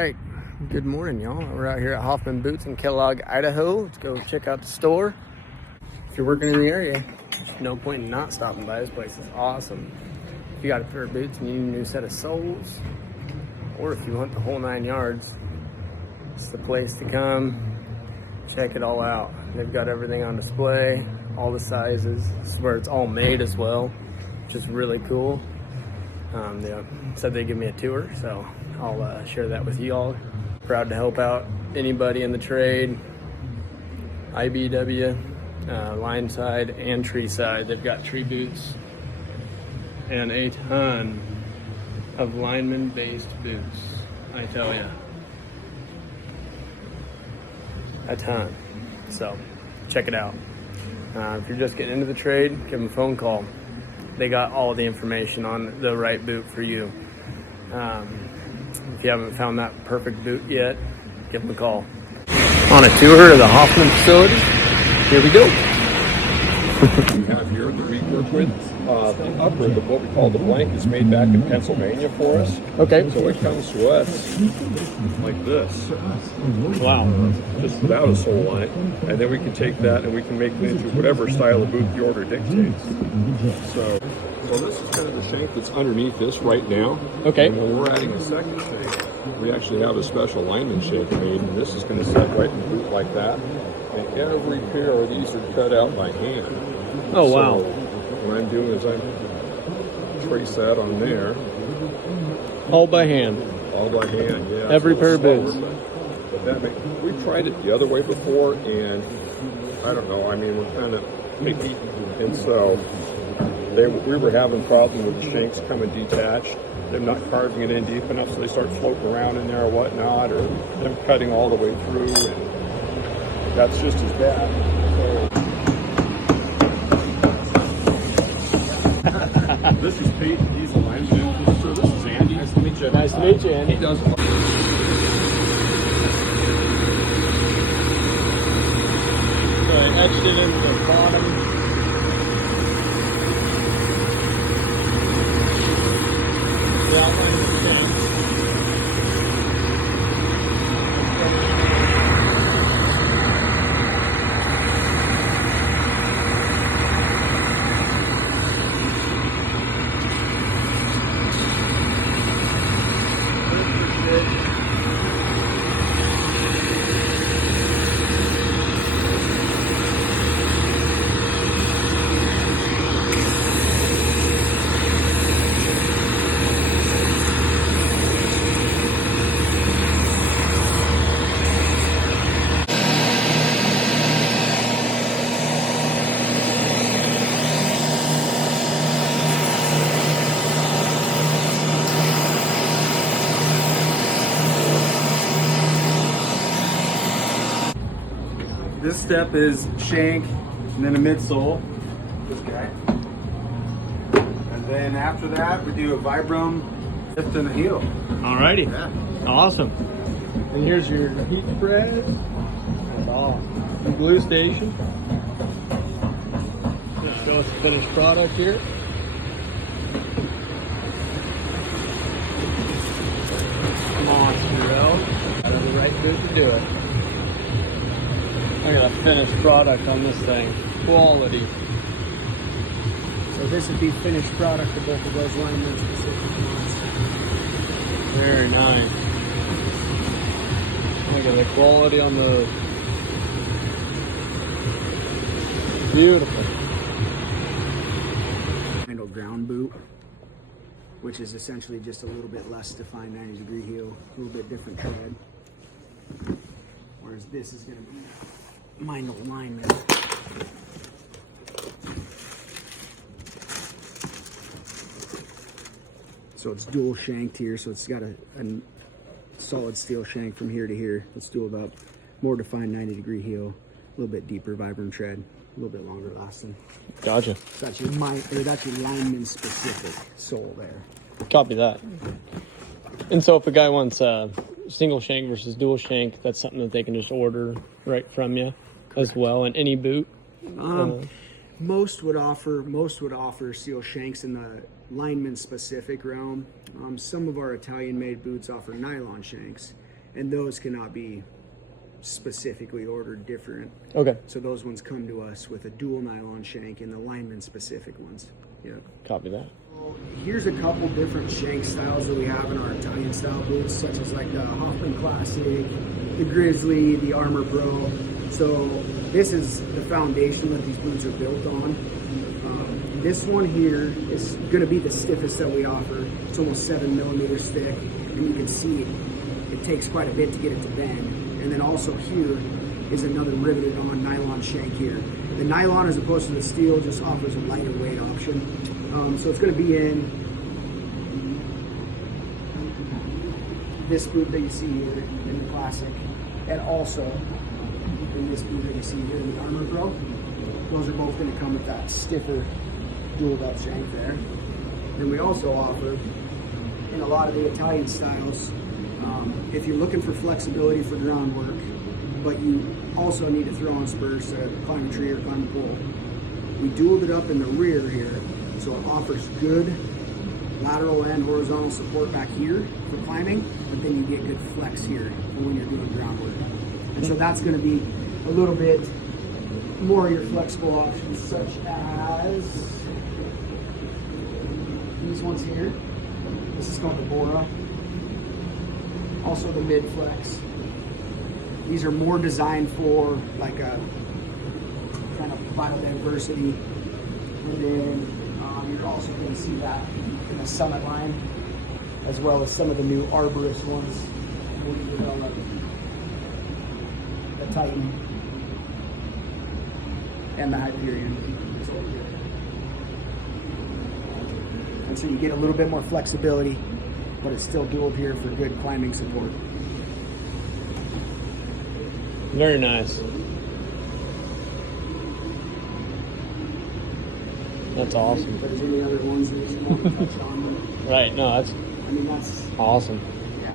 right, good morning, y'all. We're out here at Hoffman Boots in Kellogg, Idaho. Let's go check out the store. If you're working in the area, there's no point in not stopping by. This place is awesome. If you got a pair of boots and you need a new set of soles, or if you want the whole 9 yards, it's the place to come. Check it all out. They've got everything on display, all the sizes. This is where it's all made as well, which is really cool. They said they'd give me a tour, so I'll share that with you all. Proud to help out anybody in the trade. IBW, line side and tree side. They've got tree boots and a ton of lineman based boots, I tell ya. A ton. So check it out. If you're just getting into the trade, give them a phone call. They got all the information on the right boot for you. If you haven't found that perfect boot yet, give them a call. On a tour of the Hoffman facility, here we go. We have here that we work with. The upper, what we call the blank, is made back in Pennsylvania for us. Okay. So it comes to us like this. Wow. Just without a sole on it. And then we can take that and we can make it into whatever style of boot the order dictates. So this is kind of the shank that's underneath this right now. Okay. And when we're adding a second shank, we actually have a special lineman shank made, and this is going to sit right in the boot like that. And every pair of these are cut out by hand. Oh, wow. So what I'm doing is I'm trace that on there. All by hand. All by hand, yeah. Every So pair of slower, boots. but we tried it the other way before, and I don't know. I mean, we're kind of picky, and so we were having problems with the shanks coming detached. Them not carving it in deep enough, so they start floating around in there or whatnot, or them cutting all the way through, and that's just as bad. So, this is Pete. He's a lineman. So this is Andy. Nice to meet you. Nice to meet you, Andy. He does. So I etched it into the bottom. The outline of the shank. This step is shank and then a midsole. This guy. And then after that, we do a Vibram lift and a heel. Alrighty. Yeah. Awesome. And here's your heat spread. And the glue station. Just show us the finished product here. Monster, got the right boot to do it. I got a finished product on this thing. Quality. So this would be finished product for both of those linemen specific ones. Very nice. Look at the quality on the. Beautiful. Handle ground boot, which is essentially just a little bit less defined 90-degree heel, a little bit different tread. Whereas this is going to be Mindle lineman. So it's dual shanked here, so it's got a solid steel shank from here to here. Let's do about more defined 90-degree heel, a little bit deeper Vibram tread, a little bit longer lasting. Gotcha. So that's your lineman specific sole there. Copy that. And so if a guy wants single shank versus dual shank, that's something that they can just order right from you as well in any boot. Most would offer steel shanks in the lineman specific realm. Some of our Italian made boots offer nylon shanks, and those cannot be specifically ordered different. Okay. So those ones come to us with a dual nylon shank and the lineman specific ones. Yeah. Copy that. Here's a couple different shank styles that we have in our Italian style boots, such as like the Hoffman Classic, the Grizzly, the Armor Pro. So this is the foundation that these boots are built on. This one here is going to be the stiffest that we offer. It's almost 7 millimeters thick, and you can see it takes quite a bit to get it to bend. And then also here is another riveted on nylon shank here. The nylon, as opposed to the steel, just offers a lighter weight option. So it's going to be in this boot that you see here in the Classic, and also in this boot that you see here in the Armor Pro. Those are both going to come with that stiffer dual belt shank there. And we also offer, in a lot of the Italian styles, if you're looking for flexibility for groundwork, but you also need to throw on spurs to climb a tree or climb a pole, we dualed it up in the rear here, so it offers good lateral and horizontal support back here for climbing, but then you get good flex here for when you're doing groundwork. And so that's going to be a little bit more of your flexible options, such as these ones here. This is called the Bora. Also the mid flex. These are more designed for like a kind of biodiversity. And then you're also going to see that in the Summit line, as well as some of the new arborist ones. We'll develop the Titan and the Hyperion. And so you get a little bit more flexibility, but it's still dual here for good climbing support. Very nice. That's awesome. If there's any other ones that you want to touch on. Right, no, that's I mean, that's awesome.